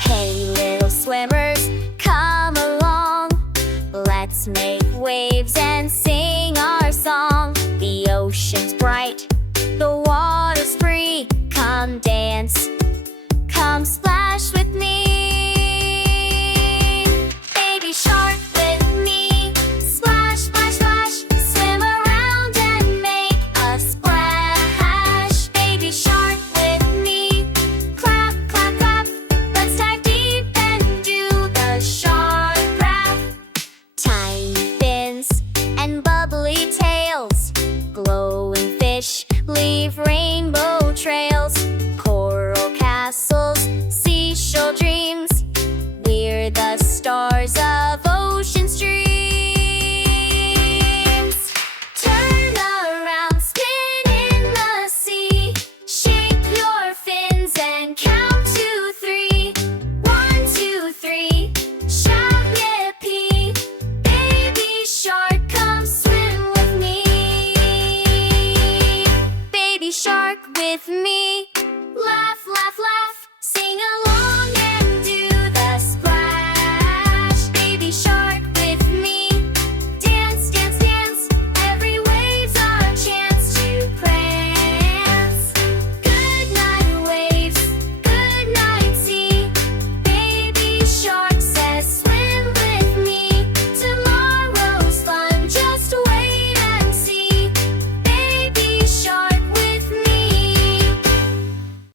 Hey, little swimmers, come along. Let's make waves and sing our song. The ocean's bright, the water's free. Come dance, come splash.